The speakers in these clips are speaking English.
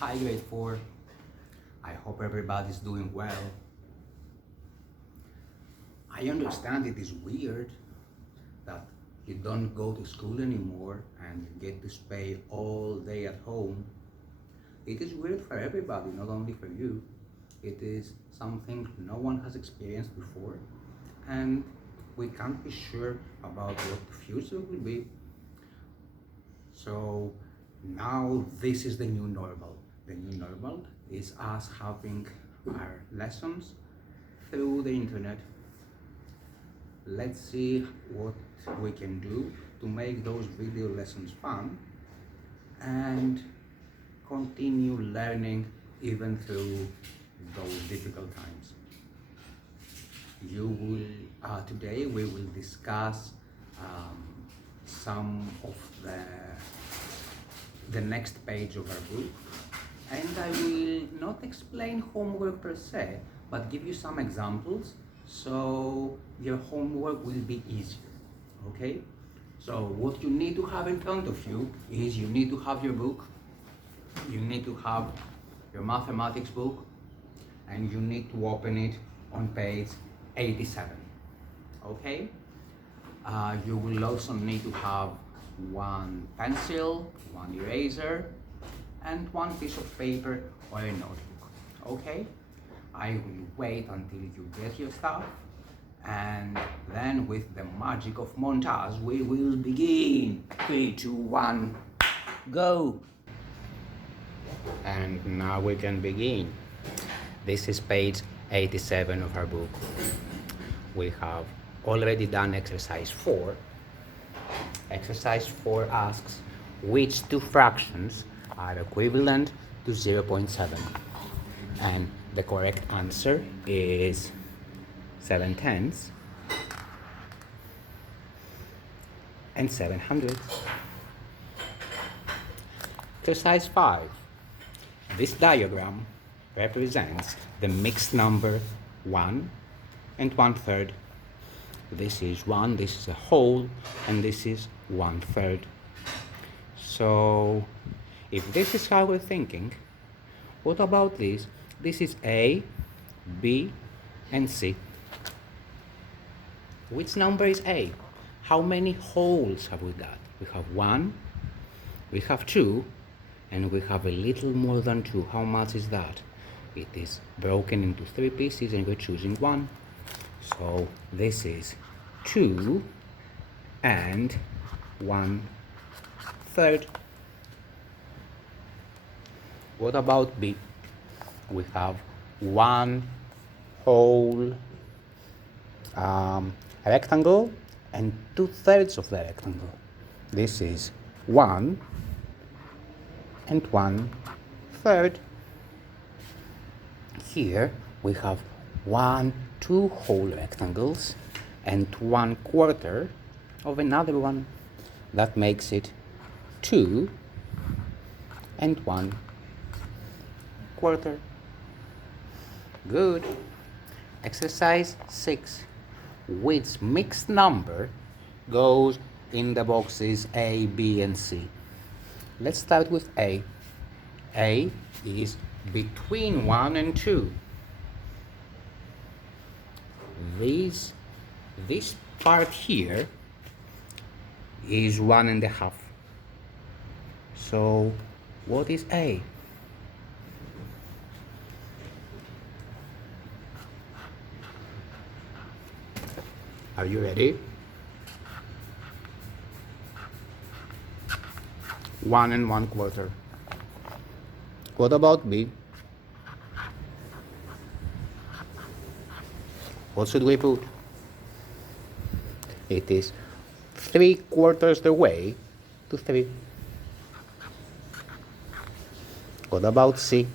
Hi grade 4, I hope everybody's doing well. I understand it is weird that you don't go to school anymore and you get to stay all day at home. It is weird for everybody, not only for you. It is something no one has experienced before, and we can't be sure about what the future will be. So now this is the new normal. The new normal is us having our lessons through the internet. Let's see what we can do to make those video lessons fun and continue learning even through those difficult times. Today we will discuss some of the next page of our book, and I will not explain homework per se, but give you some examples so your homework will be easier. Okay? So what you need to have in front of you is you need to have your book, you need to have your mathematics book, and you need to open it on page 87. Okay? You will also need to have one pencil, one eraser, and one piece of paper or a notebook. Okay? I will wait until you get your stuff, and then with the magic of montage, we will begin. 3, 2, 1, go! And now we can begin. This is page 87 of our book. We have already done exercise 4. Exercise 4 asks which two fractions are equivalent to 0.7, and the correct answer is 7/10 and 7/100. Exercise 5. This diagram represents the mixed number 1 and 1/3. This is 1, this is a whole, and this is 1/3. So, if this is how we're thinking, what about this? This is A, B, and C. Which number is A? How many wholes have we got? We have 1, we have 2, and we have a little more than 2. How much is that? It is broken into 3 pieces and we're choosing 1. So this is 2 and 1/3. What about B? We have 1 whole rectangle and 2/3 of the rectangle. This is 1 and 1/3. Here we have 2 whole rectangles and 1/4 of another one. That makes it 2 and 1/4. Good. Exercise 6. Which mixed number goes in the boxes A, B, and C? Let's start with A. A is between 1 and 2. This part here is 1.5. So what is A? Are you ready? 1 and 1/4. What about B? What should we put? It is 3/4 the way to 3. What about C?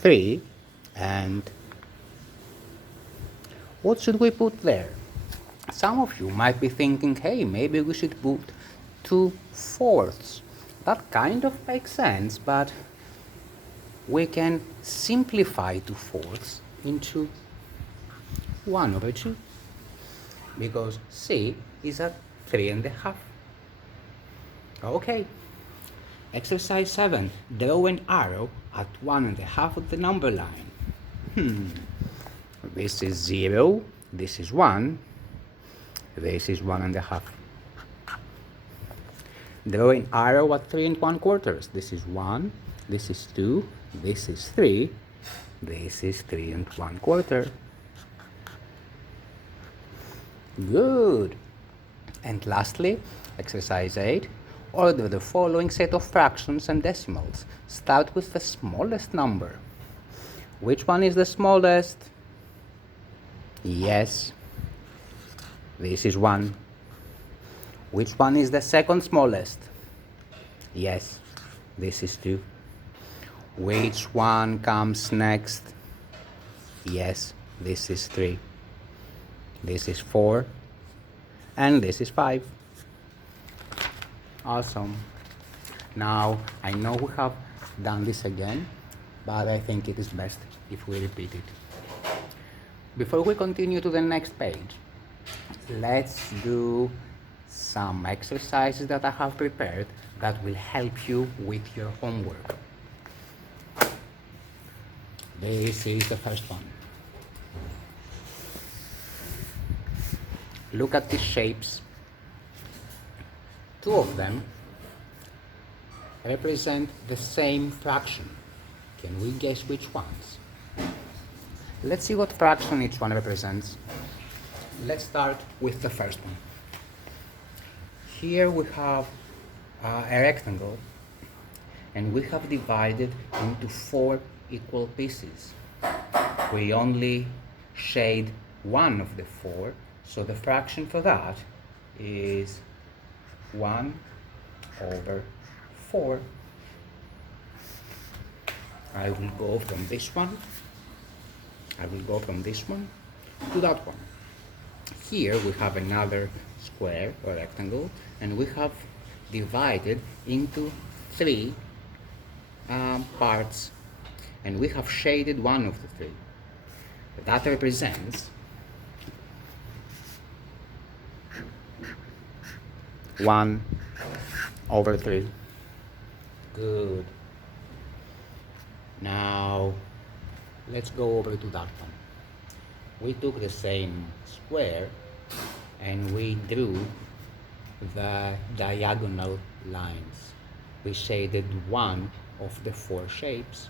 3 and what should we put there? Some of you might be thinking, hey, maybe we should put 2/4. That kind of makes sense, but we can simplify 2/4 into 1/2, because C is at 3.5. Okay, Exercise 7. Draw an arrow at 1.5 of the number line. This is 0, this is 1, this is 1.5. Draw an arrow at 3.25. This is 1, this is 2, this is 3, this is 3.25. Good. And lastly, exercise 8. Order the following set of fractions and decimals. Start with the smallest number. Which one is the smallest? Yes. This is 1. Which one is the second smallest? Yes. This is 2. Which one comes next? Yes. This is 3. This is 4. And this is 5. Awesome. Now, I know we have done this again, but I think it is best if we repeat it. Before we continue to the next page, let's do some exercises that I have prepared that will help you with your homework. This is the first one. Look at these shapes. 2 of them represent the same fraction. Can we guess which ones? Let's see what fraction each one represents. Let's start with the first one. Here we have a rectangle, and we have divided into 4 equal pieces. We only shade one of the 4, so the fraction for that is 1/4. I will go from this one to that one. Here we have another square or rectangle, and we have divided into 3 parts, and we have shaded one of the 3. That represents 1/3. Good. Now let's go over to that one. We took the same square and we drew the diagonal lines. We shaded one of the 4 shapes.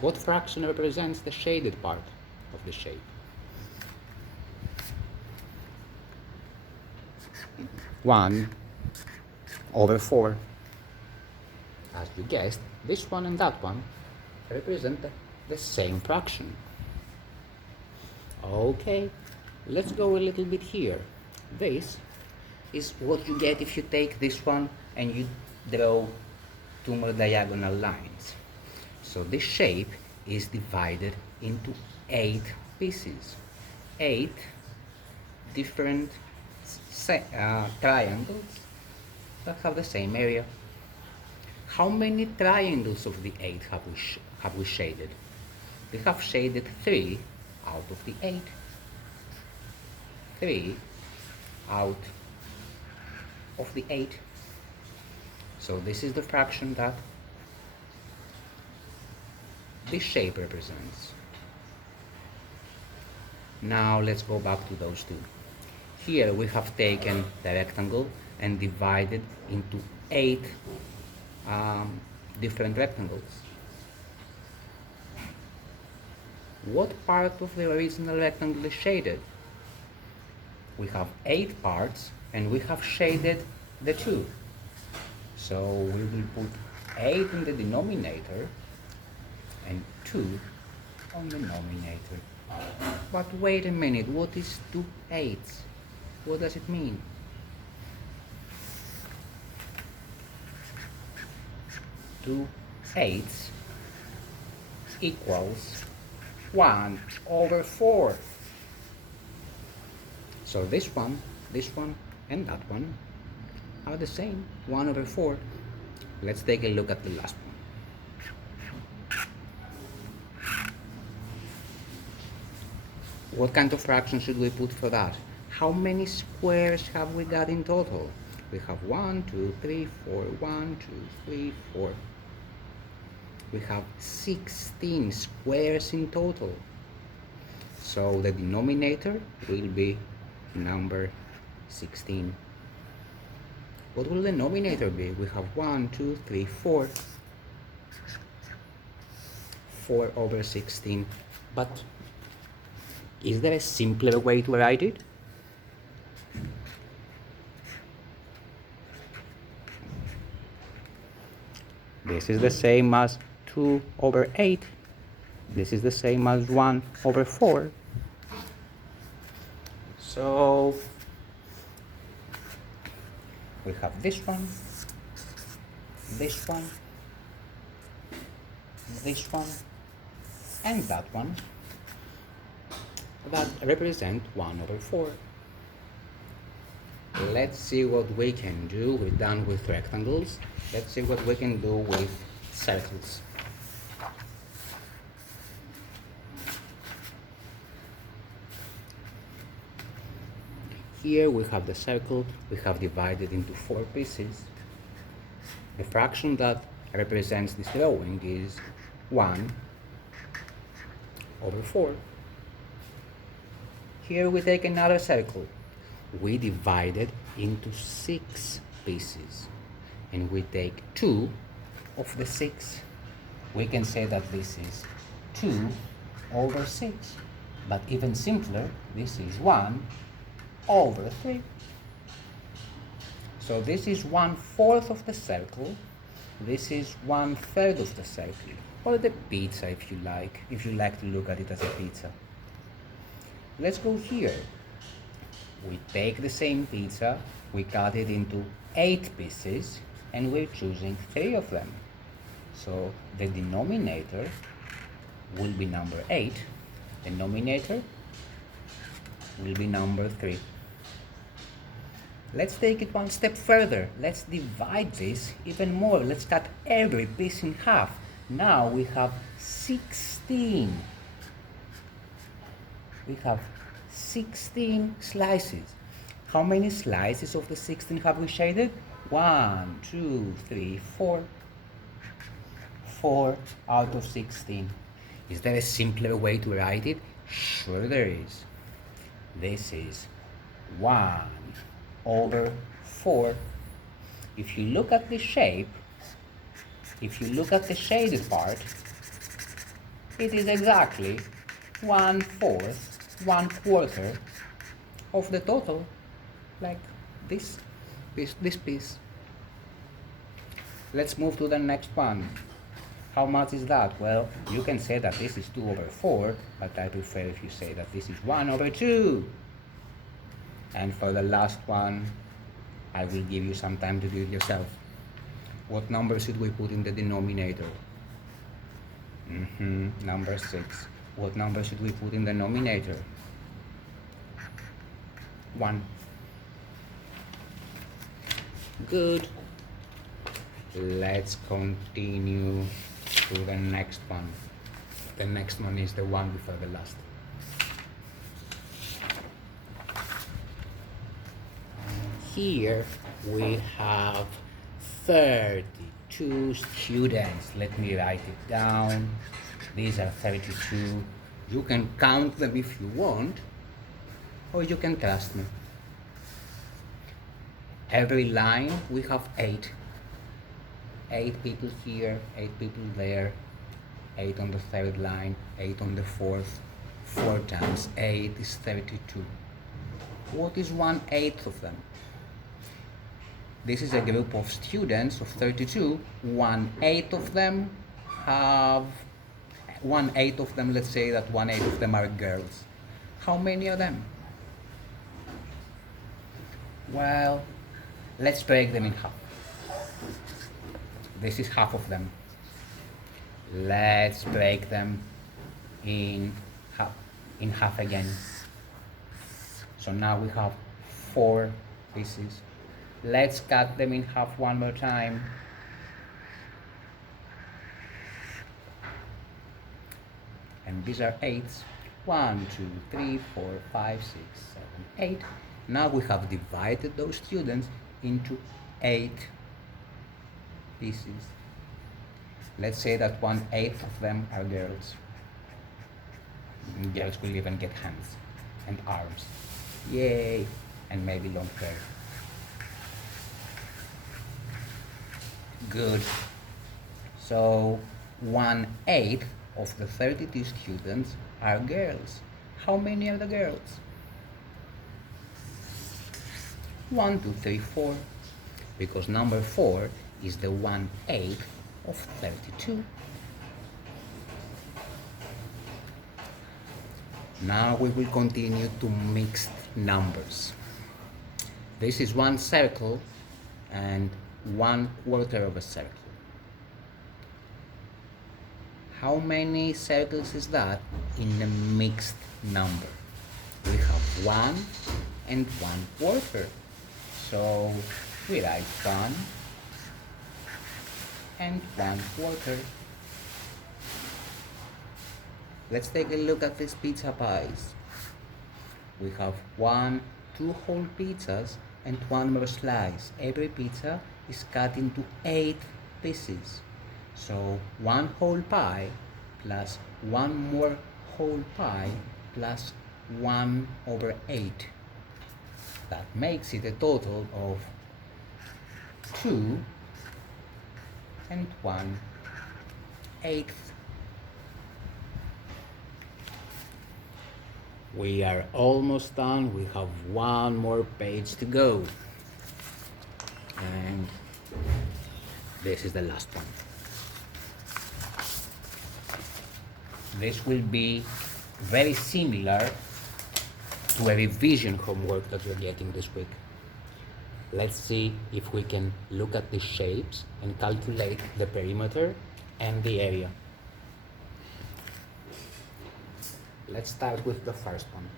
What fraction represents the shaded part of the shape? 1/4. As you guessed, this one and that one represent the same fraction. Okay, let's go a little bit here. This is what you get if you take this one and you draw 2 more diagonal lines. So this shape is divided into 8 pieces. 8 different triangles that have the same area. How many triangles of the 8 have we shaded? We have shaded 3 out of the 8. 3 out of the 8. So this is the fraction that this shape represents. Now let's go back to those 2. Here we have taken the rectangle and divided into 8 different rectangles. What part of the original rectangle is shaded? We have 8 parts and we have shaded the 2. So we will put 8 in the denominator and 2 on the numerator. But wait a minute, what is 2 8s? What does it mean? 2 8s equals 1/4. So this one, and that one are the same, 1/4. Let's take a look at the last one. What kind of fraction should we put for that? How many squares have we got in total? We have 1, 2, 3, 4, 1, 2, 3, 4. We have 16 squares in total. So the denominator will be number 16. What will the numerator be? We have 1, 2, 3, 4. 4 over 16. But is there a simpler way to write it? This is the same as 2 over 8. This is the same as 1 over 4. So we have this one, this one, this one, and that one that represent 1 over 4. Let's see what we can do. We're done with rectangles. Let's see what we can do with circles. Here we have the circle. We have divided into 4 pieces. The fraction that represents this drawing is 1 over 4. Here we take another circle. We divide it into 6 pieces, and we take 2 of the 6. We can say that this is 2 over 6, but even simpler, this is 1 over 3. So this is 1/4 of the circle, this is 1/3 of the circle, or the pizza if you like to look at it as a pizza. Let's go here. We take the same pizza, we cut it into 8 pieces, and we're choosing 3 of them. So the denominator will be number 8, the numerator will be number 3. Let's take it one step further. Let's divide this even more. Let's cut every piece in half. Now we have 16. We have 16 slices. How many slices of the 16 have we shaded? 1, 2, 3, 4. 4 out of 16. Is there a simpler way to write it? Sure there is. This is 1 over 4. If you look at the shape, if you look at the shaded part, it is exactly 1/4, 1/4 of the total, like this piece. Let's move to the next one. How much is that? Well, you can say that this is 2 over 4, but I prefer if you say that this is 1 over 2. And for the last one, I will give you some time to do it yourself. What number should we put in the denominator? Number 6. What number should we put in the numerator? 1. Good. Let's continue to the next one. The next one is the one before the last. Here we have 32 students. Let me write it down. These are 32. You can count them if you want, or you can trust me. Every line we have 8. 8 people here, 8 people there, 8 on the third line, 8 on the fourth. 4 times 8 is 32. What is 1/8 of them? This is a group of students of 32. 1/8 of them have 1/8 of them, let's say that 1/8 of them are girls. How many are them? Well, let's break them in half. This is half of them. Let's break them in half again. So now we have 4 pieces. Let's cut them in half one more time. And these are 8s. 1, 2, 3, 4, 5, 6, 7, 8. Now we have divided those students into 8 pieces. Let's say that 1/8 of them are girls. Girls will even get hands and arms. Yay! And maybe long hair. Good. So 1/8 of the 32 students are girls. How many are the girls? 1, 2, 3, 4. Because number 4 is the 1/8 of 32. Now we will continue to mixed numbers. This is one circle and 1/4 of a circle. How many circles is that in a mixed number? We have 1 and 1/4. So we write 1 and 1/4. Let's take a look at these pizza pies. We have 2 whole pizzas and 1 more slice. Every pizza is cut into 8 pieces. So 1 whole pie plus 1 more whole pie plus 1/8. That makes it a total of 2 and 1/8. We are almost done. We have 1 more page to go. And this is the last one. This will be very similar to a revision homework that you're getting this week. Let's see if we can look at the shapes and calculate the perimeter and the area. Let's start with the first one.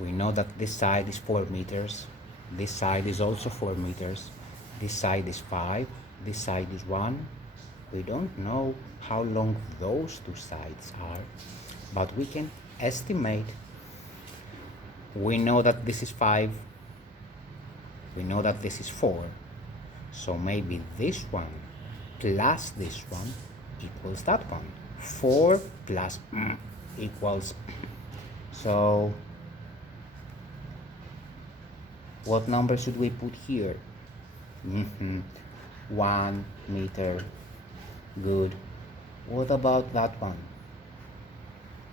We know that this side is 4 meters. This side is also 4 meters. This side is 5. This side is 1. We don't know how long those two sides are, but we can estimate. We know that this is 5. We know that this is 4. So maybe this one plus this one equals that one. 4 plus equals. So what number should we put here? 1 meter. Good. What about that one?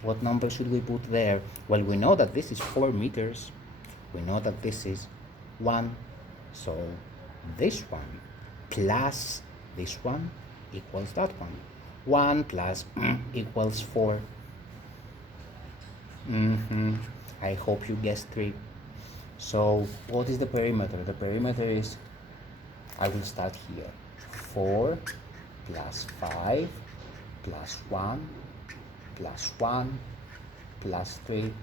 What number should we put there? Well, we know that this is 4 meters. We know that this is 1. So this one plus this one equals that one. 1 plus equals 4. I hope you guessed 3. So what is the perimeter? The perimeter is, I will start here. 4 plus 5 plus 1 plus 1 plus 3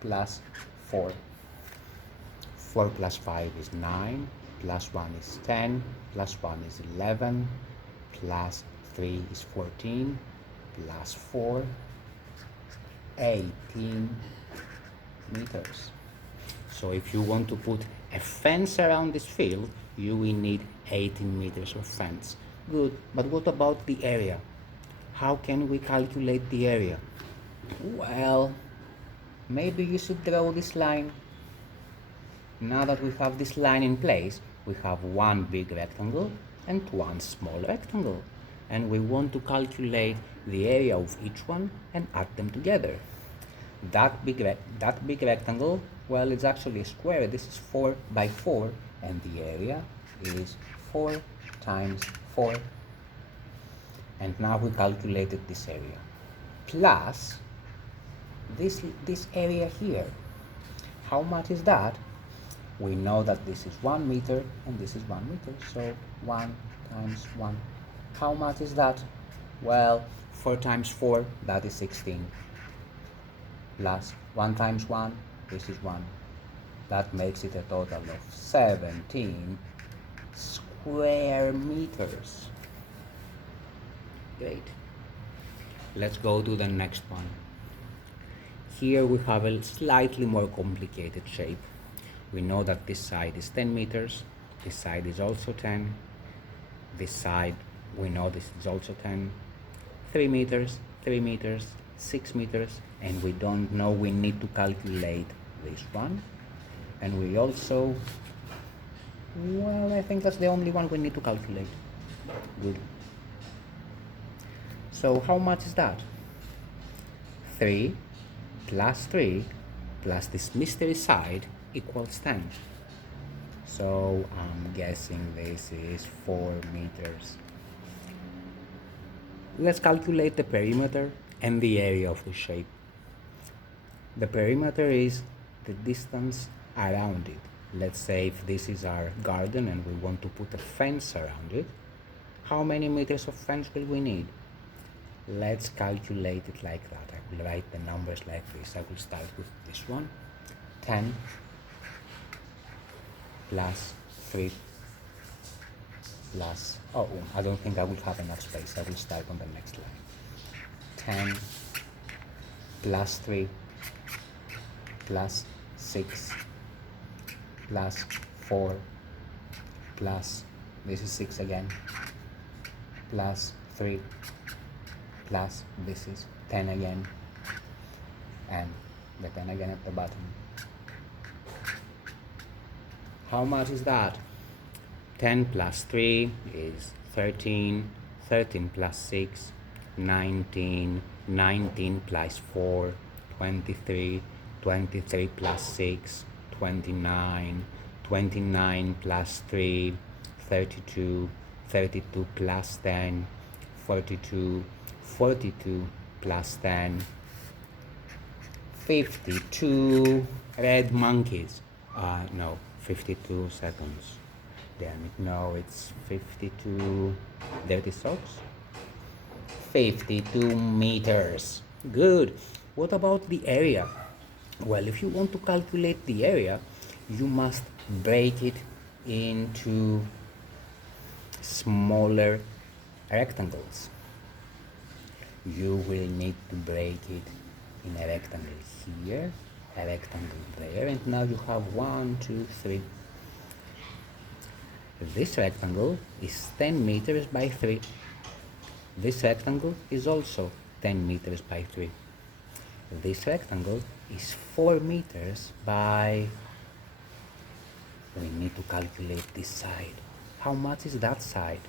plus 4. 4 plus 5 is 9, plus 1 is 10, plus 1 is 11, plus 3 is 14, plus 4, 18 meters. So if you want to put a fence around this field, you will need 18 meters of fence. Good, but what about the area? How can we calculate the area? Well, maybe you should draw this line. Now that we have this line in place, we have one big rectangle and one small rectangle. And we want to calculate the area of each one and add them together. That big rectangle, well, it's actually a square. This is 4 by 4, and the area is 4 times 4. And now we calculated this area. Plus this area here. How much is that? We know that this is 1 meter and this is 1 meter. So 1 times 1. How much is that? Well, 4 times 4, that is 16. Plus 1 times 1, this is 1. That makes it a total of 17 square meters. Great. Let's go to the next one. Here we have a slightly more complicated shape. We know that this side is 10 meters, this side is also 10, this side, we know this is also 10, 3 meters, 3 meters, 6 meters, and we don't know, we need to calculate this one. And we also, well, I think that's the only one we need to calculate. Good. So how much is that? 3 plus 3 plus this mystery side equals 10. So I'm guessing this is 4 meters. Let's calculate the perimeter and the area of the shape. The perimeter is the distance around it. Let's say if this is our garden and we want to put a fence around it, how many meters of fence will we need? Let's calculate it like that. I will write the numbers like this. I will start with this one. 10 plus 3 plus, oh, I don't think I will have enough space. I will start on the next line. 10 plus 3 plus 6 plus 4 plus, this is 6 again, plus 3 plus this is 10 again, and the 10 again at the bottom. How much is that? 10 plus 3 is 13, 13 plus 6, 19, 19 plus 4, 23, 23 plus 6, 29, 29 plus 3, 32, 32 plus 10, 42, 42 plus 10, 52 red monkeys. No, 52 seconds. Damn it, no, it's 52 dirty socks. 52 meters. Good. What about the area? Well, if you want to calculate the area, you must break it into smaller rectangles. You will need to break it in a rectangle here, a rectangle there, and now you have 1, 2, 3. This rectangle is 10 meters by 3. This rectangle is also 10 meters by 3. This rectangle is 4 meters by... We need to calculate this side. How much is that side?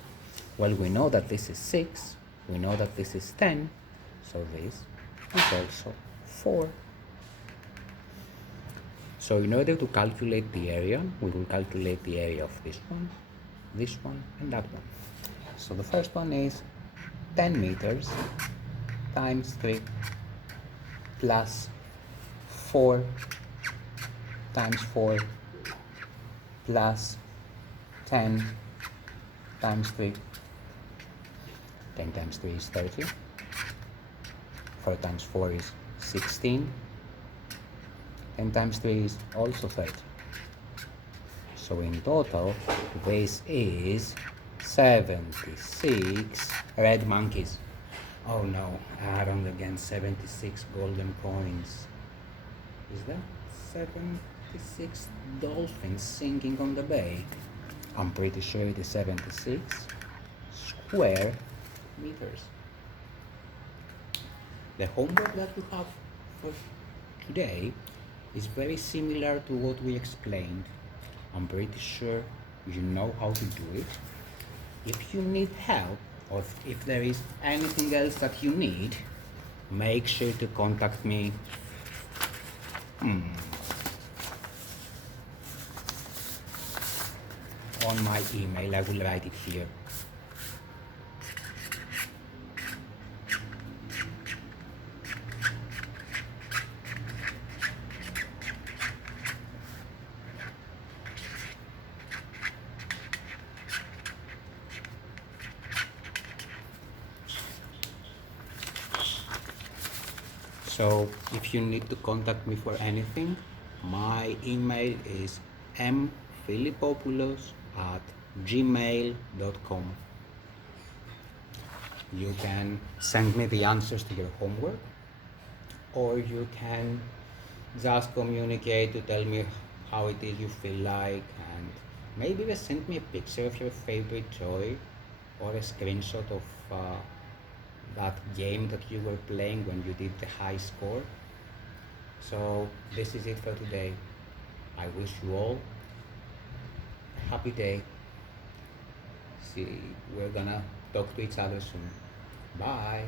Well, we know that this is 6. We know that this is 10. So this is also 4. So in order to calculate the area, we will calculate the area of this one, and that one. So the first one is 10 meters times 3 plus 4 times 4 plus 10 times 3. 10 times 3 is 30. 4 times 4 is 16. 10 times 3 is also 30. So in total, this is 76 red monkeys. Oh no, wrong again, 76 golden coins. Is that 76 dolphins singing on the bay? I'm pretty sure it is 76 square meters. The homework that we have for today is very similar to what we explained. I'm pretty sure you know how to do it. If you need help, or if there is anything else that you need, make sure to contact me. On my email, I will write it here. So if you need to contact me for anything, my email is mphilippopoulos@gmail.com. You can send me the answers to your homework, or you can just communicate to tell me how it is you feel like, and maybe just send me a picture of your favorite toy or a screenshot of that game that you were playing when you did the high score. So this is it for today. I wish you all a happy day. See, we're gonna talk to each other soon. Bye.